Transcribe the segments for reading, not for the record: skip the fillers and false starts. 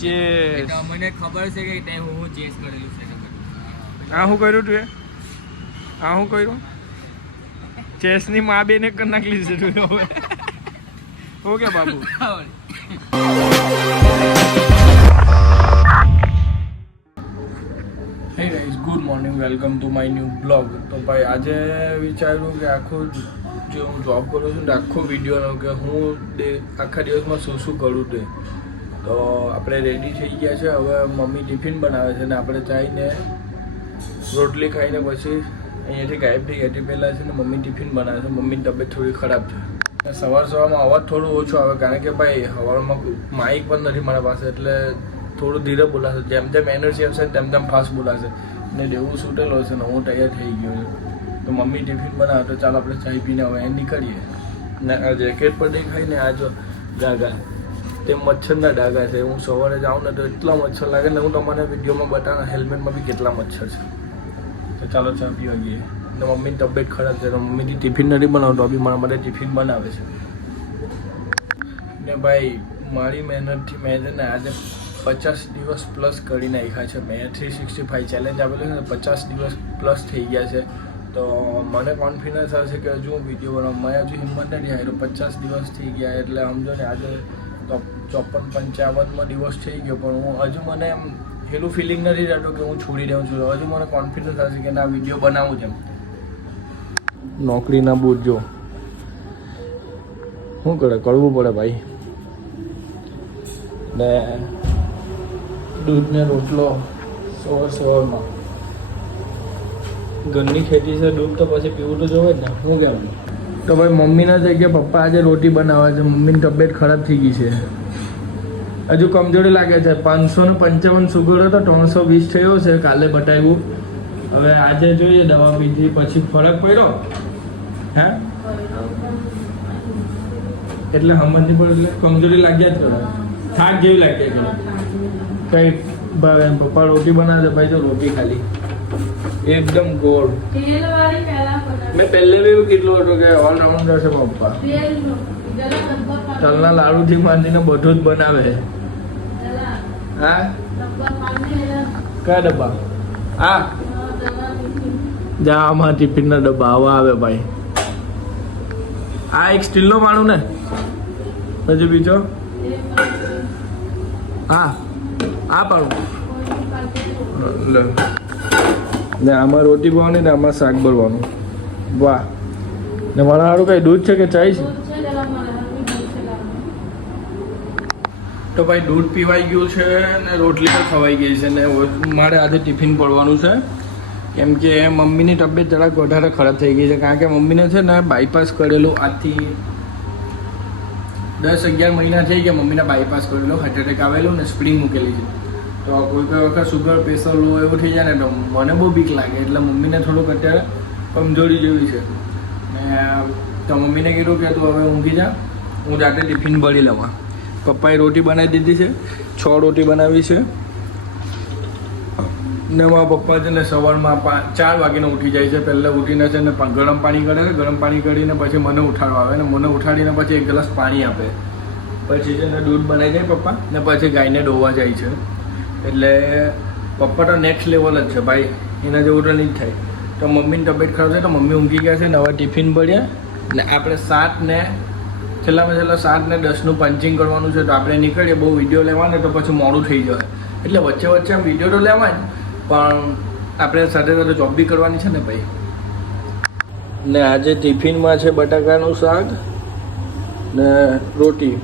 Chess મને ખબર છે કે તે હું ચેસ કરેલું છે. આ શું કર્યું તું આ શું કર્યું ચેસની માં બેને કરી નાખલી છે તું હવે okay Babu hey guys good morning welcome to my new blog. તો ભાઈ આજે વિચાર્યું કે આખો જે હું જોબ કરું છું ને આખો વિડીયોનો કે હું આખા દિવસમાં શું શું કરું તે. તો આપણે રેડી થઈ ગયા છે. હવે મમ્મી ટિફિન બનાવે છે ને આપણે જઈને રોટલી ખાઈને પછી અહીંયાથી ગાયબ થઈ ગયા. પહેલાં છે ને મમ્મી ટિફિન બનાવે છે. મમ્મીની તબિયત થોડી ખરાબ છે. સવારમાં અવાજ થોડો ઓછો આવે કારણ કે ભાઈ સવારમાં માઇક પણ નથી મારા પાસે એટલે થોડું ધીરે બોલાશે. જેમ જેમ એનર્જી આવશે તેમ તેમ ફાસ્ટ બોલાશે. ને દેવું છૂટેલો છે ને હું તૈયાર થઈ ગયો છું. તો મમ્મી ટિફિન બનાવે તો ચાલો આપણે ચાય પીને હવે નીકળીએ. ને આ જેકેટ પર દેખાઈને આ જો ડાઘા તે મચ્છરના ડાઘા છે. હું સવારે જાઉં ને તો એટલા મચ્છર લાગે ને હું તમને વિડીયોમાં બતાવું હેલ્મેટમાં બી કેટલા મચ્છર છે. તો ચાલો ચા પીવા ગઈએ. ને મમ્મીની તબિયત ખરાબ છે તો મમ્મીની ટિફિન નથી બનાવતો બી મારા માટે ટિફિન બનાવે છે. ને ભાઈ મારી મહેનતથી મેં છે ને આજે 50 દિવસ પ્લસ કરી નાખ્યા છે. મેં 365 ચેલેન્જ આપેલું છે ને 50 દિવસ પ્લસ થઈ ગયા છે. તો મને કોન્ફિડન્સ હશે કે હજુ હું વિડીયો બનાવું. મેં હજુ હિંમત નથી આવી. 50 દિવસ થઈ ગયા એટલે સમજો ને આજે 54-55મો દિવસ થઈ ગયો પણ હું હજુ મને એમ એટલું ફિલિંગ નથી રહેતું કે હું છોડી દઉં છું. હજુ મને કોન્ફિડન્સ હશે કે ના વિડીયો બનાવું છે. નોકરીના બોજ જો શું કરે કરવું પડે ભાઈ. ને દૂધ ને રોટલો સવારમાં ઘરની ખેતી છે. દૂધ તો પછી પીવું તો જોવે જ ને. શું કહેવું તો ભાઈ મમ્મીના જગ્યાએ પપ્પા આજે રોટી બનાવે છે. મમ્મીની તબિયત ખરાબ થઈ ગઈ છે. હજુ કમજોરી લાગે છે. 555 સુગર હતો 320 થયો છે કાલે બતાવ્યું. હવે આજે જોઈએ દવા પીધી પછી ફરક પડ્યો હે એટલે સમજની પડે એટલે કમજોરી લાગ્યા જ કરે. થાક જેવી લાગ્યા કરે. કઈ ભાવે એમ પપ્પા રોટી બનાવે છે ભાઈ તો રોટી ખાલી એકદમ ગોળ. મેં પહેલે બી એવું કીધું હતું કે ઓલરાઉન્ડર છે પપ્પા. તલના લાડુથી માંડીને બધું જ બનાવે. હા કયા ડબ્બા હા જા આમાં ટિફિનના ડબ્બા આવા આવે ભાઈ. આ એક સ્ટીલનો માણું ને હજુ બીજો હા આ પાડું લે ને આમાં રોટી બનવાની ને આમાં શાક બનવાનું. વાહ ને મારા સારું કઈ દૂધ છે કે ચાય છે? તો ભાઈ દૂધ પીવાઈ ગયું છે ને રોટલી પણ ખવાઈ ગઈ છે ને મારે આજે ટિફિન પડવાનું છે કેમ કે મમ્મીની તબિયત જરાક વધારે ખરાબ થઈ ગઈ છે કારણ કે મમ્મીને છે ને બાયપાસ કરેલું આજથી 10-11 મહિના થઈ ગયા. મમ્મીને બાયપાસ કરેલું હાર્ટ એટેક આવેલું ને સ્પ્રિંગ મૂકેલી છે. તો કોઈ કોઈ વખત સુગર પ્રેશર લો એવું થઈ જાય ને તો મને બહુ બીક લાગે એટલે મમ્મીને થોડુંક અત્યારે કમજોરી જેવી છે. ને તો મમ્મીને કીધું કે તું હવે ઊંઘી જા હું જાતે ટિફિન ભરી લઉં. પપ્પાએ રોટી બનાવી દીધી છે. 6 રોટી બનાવી છે ને મારા પપ્પા છે ને સવારમાં 4 વાગ્યાને ઉઠી જાય છે. પહેલાં ઉઠીને છે ને ગરમ પાણી કરે છે. ગરમ પાણી કરીને પછી મને ઉઠાડવા આવે ને મને ઉઠાડીને પછી 1 ગ્લાસ પાણી આપે. પછી છે ને દૂધ બનાવી જાય પપ્પા ને પછી ગાયને દોવા જાય છે. એટલે પપ્પા તો નેક્સ્ટ લેવલ જ છે ભાઈ. એના જેવું તો નહીં જ થાય. તો મમ્મીની તબિયત ખરાબ છે તો મમ્મી ઊંઘી ગયા છે ને હવે ટિફિન ભર્યા ને આપણે 7 ને છેલ્લામાં છેલ્લા 7 ને 10નું પંચિંગ કરવાનું છે. તો આપણે નીકળીએ. બહુ વિડીયો લેવાને તો પછી મોડું થઈ જાય એટલે વચ્ચે વચ્ચે આમ વિડીયો તો લેવાય પણ આપણે સાથે સાથે જોબ બી કરવાની છે ને ભાઈ. ને આજે ટિફિનમાં છે બટાકાનું શાક ને રોટી.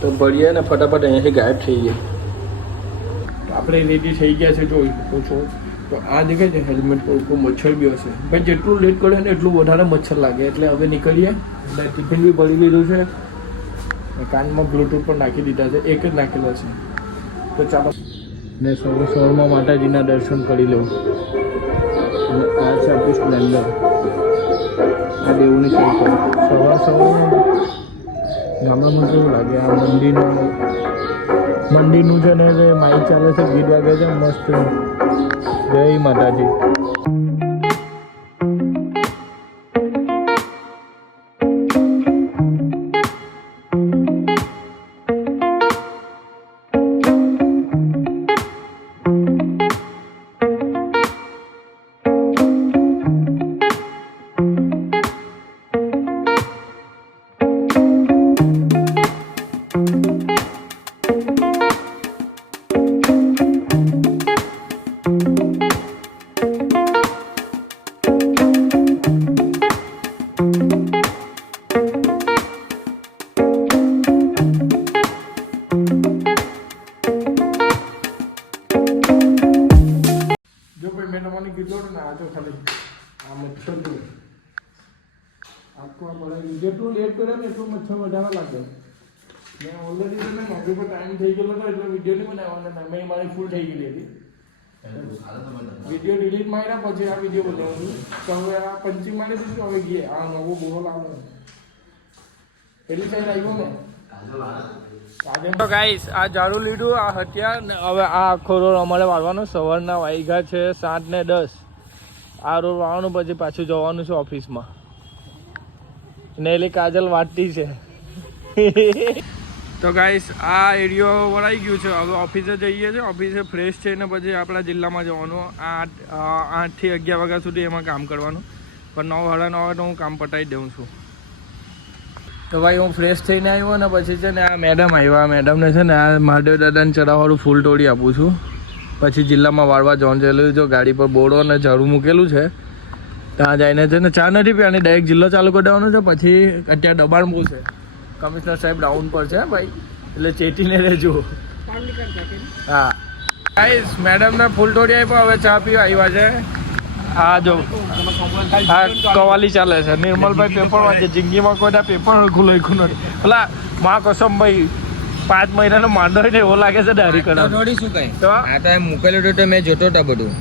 તો ભરીએ ને ફટાફટ અહીંયાથી ગાયબ થઈ ગઈ. આપણે રેડી થઈ ગયા છે જોઈ શકો છો. તો આ દેખાય છે હેલ્મેટ પર કોઈ મચ્છર બી હશે ભાઈ. જેટલું લેટ કરે ને એટલું વધારે મચ્છર લાગે એટલે હવે નીકળીએ. એટલે ટિફિન બી ભરી લીધું છે. કાનમાં બ્લૂટૂથ પણ નાખી દીધા છે. એક જ નાખેલા છે. તો ચાલો ને સવારમાં માતાજીના દર્શન કરી લઉં. અને આ છે આપણું સ્પ્લેન્ડર. આ દેવુની સાઈડ સવારમાં ગામડામાં કેવું લાગે આ મંદિરનું છે ને માઇક ચાલે છે ગીત વાગે છે મસ્ત. જય માતાજી. કીધો ને આ તો ખાલી આ મચ્છર તો આખું આ પડે જેટલું લેટ કરે ને એટલું મચ્છર વધારે લાગે. મેં ઓલરેડી તો મેં નોકરી પર ટાઈમ થઈ ગયેલો હતો એટલે વિડીયો નહીં બનાવવાનો. મેં મારી ફૂલ થઈ ગયેલી હતી. વિડીયો ડિલીટ માર્યા પછી આ વિડીયો બનાવું છું. તો હવે આ પંચિંગ મારી દીધું. હવે ગયે આ નવો બોરો લાવો એટલી સાઈડ આવ્યો ને. તો ગાઈસ આ ઝાડુ લીધું, આ હત્યા. હવે આ આખો રોડ અમારે વાળવાનો. સવારના વાગ્યા છે 7:10. આ રોડ વાળવાનું પછી પાછું જવાનું છે ઓફિસમાં. ને એલી કાજલ વાટતી છે. તો ગાઈસ આ એરિયો વળાઈ ગયું છે. હવે ઓફિસે જઈએ છીએ. ઓફિસે ફ્રેશ થઈને પછી આપણા જિલ્લામાં જવાનું. 8 થી 11 વાગ્યા સુધી એમાં કામ કરવાનું. પણ 9 સાડા 9 વાગે હું કામ પતાવી દઉં છું. તો ભાઈ હું ફ્રેશ થઈને આવ્યો ને પછી છે ને આ મેડમ આવ્યા. મેડમને છે ને આ મહાદેવ દાદાને ચડાવવાળું ફૂલ તોડી આપું છું. પછી જિલ્લામાં વાળવા જવાનું છે. જો ગાડી પર બોર્ડો અને ઝાડુ મૂકેલું છે. ત્યાં જઈને છે ને ચા નથી પીવાની, ડાયરેક્ટ જિલ્લો ચાલુ કરી દેવાનો છે. પછી અત્યારે દબાણ બહુ છે. કમિશનર સાહેબ ડાઉન પર છે ભાઈ, એટલે ચેતીને રહેજો. હા ગાઈસ મેડમને ફૂલ તોડી આપ્યો. હવે ચા પીવા આવ્યા છે. હા જો હા કવાલી ચાલે છે. નિર્મલભાઈ પેપર વાંચે. જિંદગીમાં કોઈ પેપર હરખું લખ્યું નથી. પેલા મા કસમ ભાઈ 5 મહિનાનો માંડો હોય ને એવો લાગે છે. ડાયરી કરાવ થોડી શું કઈ તો આ તો મૂકેલું હતું તો મેં જોતો હતો બધું.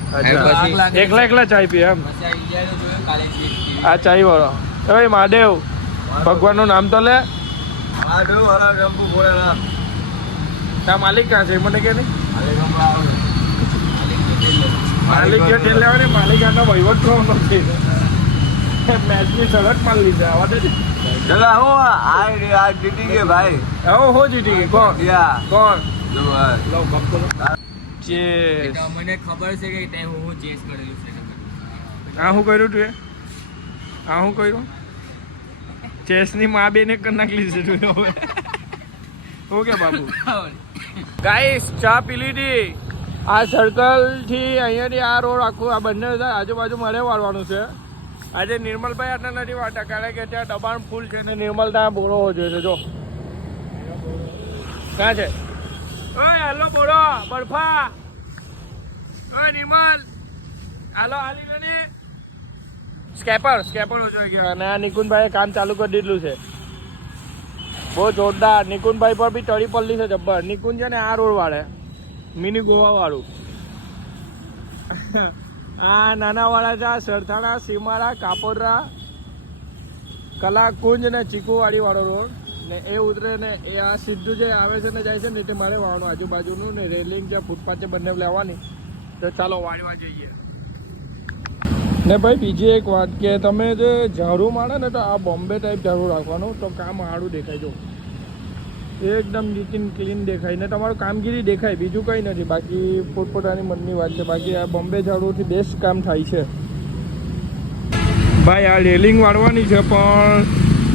એકલા ચાય પીએ એમ. આ ચાય વાળો ભાઈ મહાદેવ ભગવાનનું નામ તો લે. તા માલિક ક્યાં છે મને કે નહીં? માલિક જો તેલ લેવાની માલિક આનો વહીવટ કરવાનો છે. મેચની સડક માલ લીધા આવા દે. चलो हो आ जीती के भाई આવો હો જીતી ગઈ. કોણ या કોણ? लो ચેસ. મને ખબર છે કે તે હું ચેસ કરેલું છે. આ શું કર્યું તું? આ શું કર્યું? ચેસની મા બેને કરી નાખલી છે તું હવે. ઓકે બાબુ. ગાઈસ ચા પી લીધી. આ સર્કલ થી અહીંયાથી આ રોડ આખું આ બંને આજુબાજુ મારે વાળવાનું છે. આજે નિર્મલભાઈ આટલા નથી વાળતા કારણ કે ત્યાં દબાણ ફૂલ છે ને નિર્મલ ત્યાં બોરો જોઈએ છે. જો ક્યાં છે? ઓય હાલો બોરો બરફા. ઓય નિર્મલ હાલો હાલી ને સ્કેપર ઓછો ગયો. અને આ નિકુંજભાઈએ કામ ચાલુ કરી દીધું છે બહુ જોરદાર. નિકુંજભાઈ પર બી તળી પડલી છે જબ્બર. નિકુંજ છે ને આ રોડ વાળે મિની ગોવા વાળું. આ નાના વાળા છે સરથાણા સીમાડા કાપોદરા કલાકુંજ ને ચીકુવાડી વાળો રોડ ને એ ઉતરે ને એ આ સીધું જે આવે છે ને જાય છે ને તે મારે વાળવાનું આજુબાજુનું ને રેલિંગ છે ફૂટપાથ છે બંને લેવાની. તો ચાલો વાળવા જઈએ. ને ભાઈ બીજી એક વાત કે તમે જે ઝાડુ મારે ને તો આ બોમ્બે ટાઈપ ઝાડુ રાખવાનું તો કામ સારું દેખાય. જો એકદમ નીટ એન્ડ ક્લીન દેખાય ને તમારું કામગીરી દેખાય. બીજું કંઈ નથી. બાકી પોતપોતાની મનની વાત છે. બાકી આ બોમ્બે ઝાડુથી બેસ્ટ કામ થાય છે. ભાઈ આ રેલિંગ વાળવાની છે પણ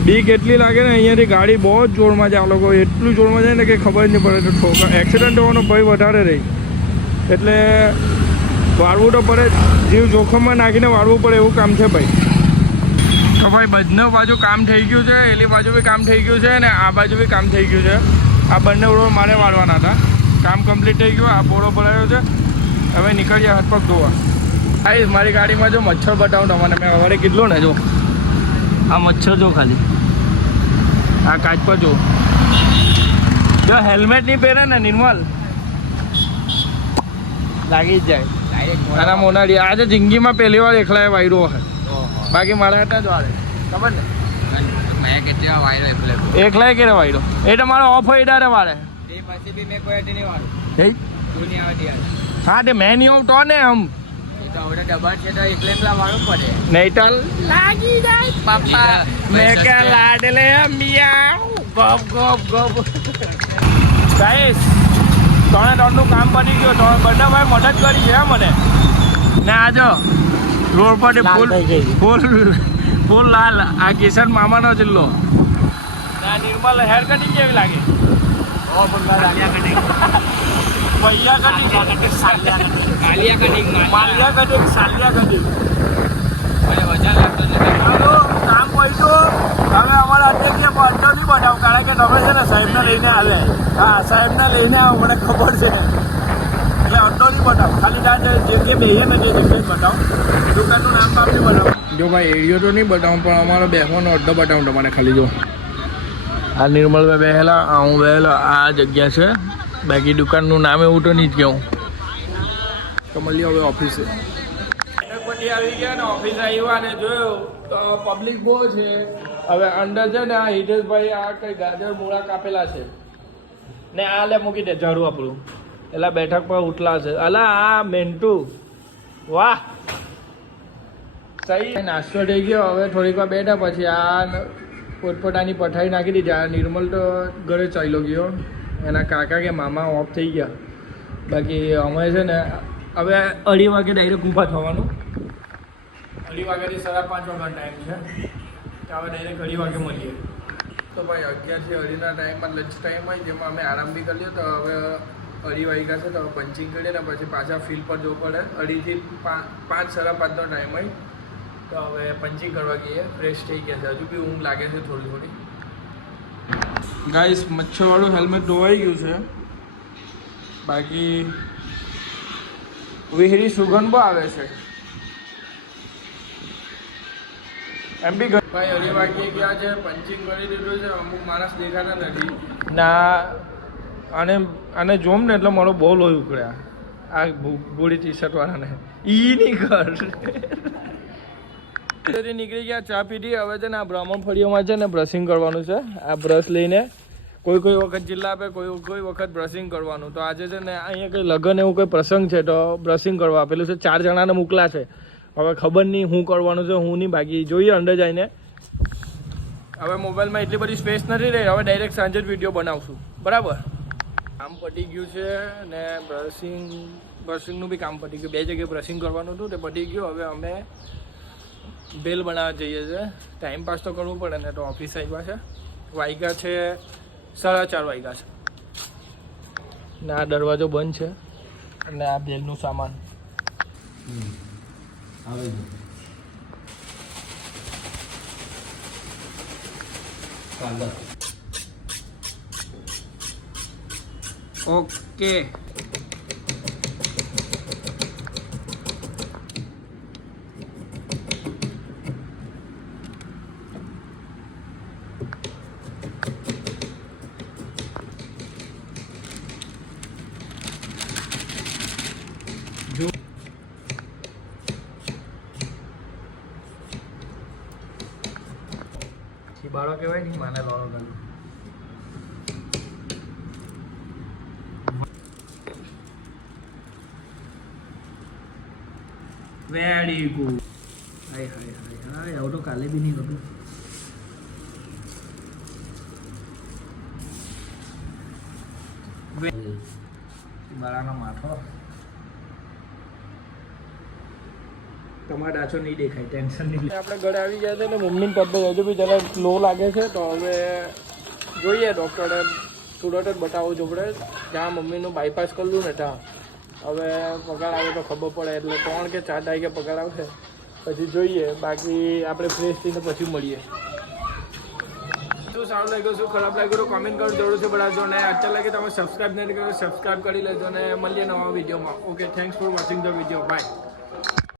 બીક એટલી લાગે ને અહીંયાથી ગાડી બહુ જ જોરમાં જાય. આ લોકો એટલું જોરમાં જાય ને કે ખબર જ નહીં પડે. તો ઠોકા એક્સિડન્ટ હોવાનો ભય વધારે રહી. એટલે વાળવું તો પડે. જીવ જોખમમાં નાખીને વાળવું પડે એવું કામ છે ભાઈ. તો ભાઈ બંને બાજુ કામ થઈ ગયું છે. એલી બાજુ બી કામ થઈ ગયું છે ને આ બાજુ બી કામ થઈ ગયું છે. આ બંને રોડ મારે વાળવાના હતા. કામ કમ્પ્લીટ થઈ ગયું. આ બોરો ભરાયો છે. હવે નીકળીએ હાથ પગ ધોવા. આવીશ મારી ગાડીમાં જો મચ્છર બતાવું તમને. મેં સવારે કીધું ને જો આ મચ્છર જો ખાલી આ કાચ પર જો હેલ્મેટ નહીં પહેરે ને નિર્મલ લાગી જ જાય. આના મોનાડી આજે જિંદગીમાં પહેલી વાર એકલા વાયરો હોય. બાકી મારા હતા જ વાળે ખબર ને મેં કેટલી વાર વાયરો એકલા કે વાયરો એ તમારો ઓફ હોય ડારે વાળે. તે પછી બી મેં કોઈ નહીં વાળું. જઈ તું નહીં આવતી યાર. હા તે મેં નહીં આવું તો ને આમ એ તો હવે દબાણ છે તો એકલા વાળું પડે. નહીં તો લાગી જાય પપ્પા મેં કે લાડલે મિયાઉ ગપ ગપ ગપ. ગાઈસ 3:30 કામ પડી ગયું. તો બધા ભાઈ મદદ કરી છે મને ને આજો રોડ પર ફૂલ લાલ. આ કિશન મામાનો જિલ્લો. આ નિર્મલ હેર કટિંગ કેવી લાગે? માલિયા કટિંગ મને વજન લાગતો નથી. કામ પડ્યું. હવે અમારા અધ્યક્ષે પહોંચતો નહીં બનાવ કારણ કે તમે છે ને સાહેબને લઈને આવે. હા સાહેબને લઈને આવો મને ખબર છે એટલે અડધો નહીં નહીં બતાવ, ખાલી જે બેહીએ ને જે જગ્યાએ બતાવ. દુકાનનું નામ તો આપણે બતાવ. જો ભાઈ એરિયો તો નહીં બતાવું, પણ અમારો બેસવાનો અડધો બતાવું તમારે ખાલી. જો આ નિર્મલભાઈ બેહેલા, આ હું બેહેલો, આ જગ્યા છે. બાકી દુકાનનું નામ એવું તો નહીં જ કહું. તો મળીએ હવે ઓફિસે. પછી આવી ગયા ને ઓફિસે આવ્યા ને જોયું તો પબ્લિક બહુ છે. હવે અંદર છે ને આ હિતેશભાઈ આ કઈ ગાજર મૂળા કાપેલા છે ને આ લે મૂકી દે ઝાડુ આપણું. એટલે બેઠક પર ઉઠલા છે. અલા આ મેન્ટુ, વાહ સહી. નાસ્તો થઈ ગયો. હવે થોડીક વાર બેઠા પછી આ પોતપોતાની પઠાઈ નાખી દીધી. આ નિર્મલ તો ઘરે ચાલ્યો ગયો, એના કાકા કે મામા ઓફ થઈ ગયા. બાકી અમે છે ને હવે 2:30 વાગે ડાયરેક્ટ ઊભા થવાનું. 2:30 વાગ્યાથી 5:30 વાગ્યાનો ટાઈમ છે. તો હવે ડાયરેક્ટ 2:30 વાગે મળીએ. તો ભાઈ 11 થી 2:30ના ટાઈમમાં લંચ ટાઈમ હોય, જેમાં અમે આરામ બી કરી લ્યો. તો હવે 2:30 વાગ્યા છે તો પંચિંગ કરીએ ને પછી પાછા ફિલ્ડ પર જવું પડે. 2:30 થી 5, 5:30નો ટાઈમ હોય. તો હવે પંચિંગ કરવા ગઈએ. ફ્રેશ થઈ ગયા છે. હજુ બી ઊંઘ લાગે છે થોડી થોડી. ગાઈસ મચ્છરવાળું હેલ્મેટ ધોવાઈ ગયું છે. બાકી વિહરી સુગંધ બહુ આવે છે. એમ બી ભાઈ 2:30 વાગે ગયા છે, પંચિંગ કરી દીધું છે. અમુક માણસ દેખાતા નથી ના. આને જોમ ને એટલે મારો બહુ લોહી ઉકળ્યા. આ ગોળી ટી શર્ટ વાળાને ઈ નહીં કર. નીકળી ગયા, ચા પીધી. હવે છે ને આ બ્રાહ્મણ ફળીઓમાં છે ને બ્રશિંગ કરવાનું છે. આ બ્રશ લઈને કોઈ વખત જિલ્લા આપે, કોઈ વખત બ્રશિંગ કરવાનું. તો આજે છે ને અહીંયા કંઈ લગ્ન એવું કોઈ પ્રસંગ છે તો બ્રશિંગ કરવા આપેલું છે. 4 જણાને મોકલા છે. હવે ખબર નહીં શું કરવાનું છે હું નહીં. બાકી જોઈએ અંદર જઈને. હવે મોબાઈલમાં એટલી બધી સ્પેસ નથી રહી. હવે ડાયરેક્ટ સાંજે જ વિડીયો બનાવશું. બરાબર. કામ પતી ગયું છે ને બ્રશિંગનું બી કામ પતી ગયું. 2 જગ્યાએ બ્રશિંગ કરવાનું હતું, તે પતી ગયું. હવે અમે ભેલ બનાવવા જઈએ છીએ. ટાઈમ પાસ તો કરવું પડે ને. તો ઓફિસ આવ્યા છે. વાગ્યા છે 4:30 વાગ્યા છે ને આ દરવાજો બંધ છે. અને આ ભેલનું સામાન ઓકે. બાળો કહેવાય નહીં, માને લોરો ગયું. Very good. હાય હાય હાય હાય, આવું તો કાલે બી નહીં હતું. બાળાનો માથો તમારા ડાચો નહીં દેખાય, ટેન્શન નહીં. આપણે ઘરે આવી ગયા છે ને મમ્મીને તબિયત હજુ બી જરા લો લાગે છે. તો હવે જોઈએ ડૉક્ટરે સુરત જ બતાવવું જોડે. જ્યાં મમ્મીનું બાયપાસ કરલું ને ત્યાં હવે પગાર આવે તો ખબર પડે. એટલે 3 કે 4 તારીખે પગાર આવશે પછી જોઈએ. બાકી આપણે ફ્રેશ થઈને પછી મળીએ. શું સારું લાગ્યું, શું ખરાબ લાગ્યું તો કોમેન્ટ કરો જરૂર છે બનાવજો. અને અત્યાર લાગે તમે સબસ્ક્રાઈબ નથી કર્યો, સબસ્ક્રાઈબ કરી લેજો. અને મળીએ નવા વિડીયોમાં. Okay, thanks for watching the video. By.